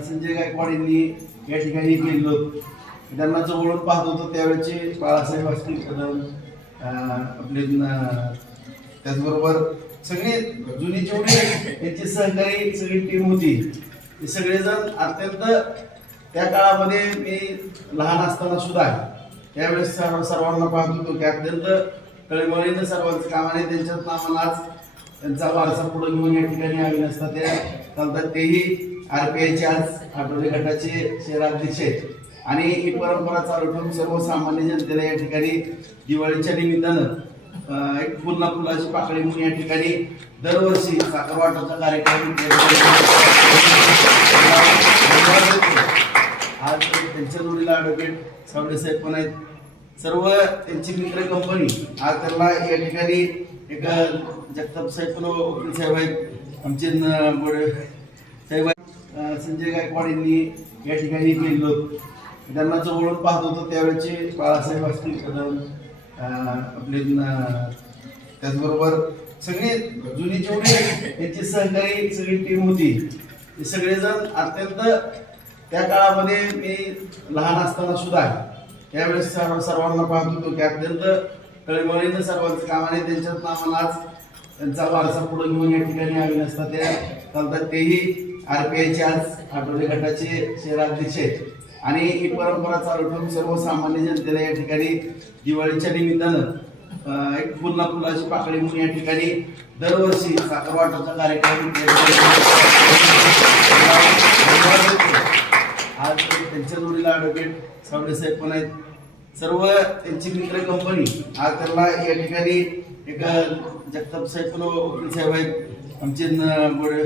संजय गायकवाड यांनी या ठिकाणी केलं. त्यांना जवळून पाहत होतो त्यावेळेचे बाळासाहेब असतील कदम, आपले त्याचबरोबर सगळे जुनी जेवढे यांची सहकारी सगळी टीम होती ते सगळेजण अत्यंत त्या काळामध्ये मी लहान असताना सुद्धा त्यावेळेस सर्वांना पाहत होतो की अत्यंत तळमळीनं सर्वांचं काम आहे. त्यांच्यात आम्हाला आज त्यांचा वारसा पुढे घेऊन या ठिकाणी आले नसता त्या चालतात. तेही RPIचे आज आठवडे गटाचे शहराध्यक्ष आहेत आणि ही परंपरा चालू ठेवून सर्वसामान्य जनतेला या ठिकाणी दिवाळीच्या निमित्तानं एक पुन्हा फुलाची पाकळी म्हणून या ठिकाणी दरवर्षी साखर वाटाचा कार्यक्रम आज त्यांच्या जोडीला ॲडव्होकेट सावडे साहेब पण आहेत. सर्व त्यांची मित्र कंपनी आज त्यांना या ठिकाणी एक जगताप साहेब पण वकील साहेब आहेत, आमचे गोडे साहेब संजय गायकवाड यांनी या ठिकाणी केलं. त्यांना जवळून पाहत होतो त्यावेळेचे बाळासाहेब असतील कदम, आपले त्याचबरोबर सगळे जुनी जेवढे यांची सहकारी सगळी टीम होती ते सगळेजण अत्यंत त्या काळामध्ये मी लहान असताना सुद्धा त्यावेळेस सर्वांना पाहत होतो की अत्यंत तळमळीनं सर्वांचं काम आहे. त्यांच्यात आम्हाला आज त्यांचा वारसा पुढे घेऊन या ठिकाणी आले नसता त्या चालतात. तेही RPIचे आज आठवडे गटाचे शहराध्यक्ष आहेत आणि ही परंपरा चालू ठेवून सर्वसामान्य जनतेला या ठिकाणी दिवाळीच्या निमित्तानं एक पुन्हा फुलाची पाकळी म्हणून या ठिकाणी दरवर्षी साखर वाटाचा कार्यक्रम आज त्यांच्या जोडीला ॲडव्होकेट सावडे साहेब पण आहेत. सर्व त्यांची मित्र कंपनी आज त्यांना या ठिकाणी एक जगताप साहेब पण वकील साहेब आहेत, आमचे गोडे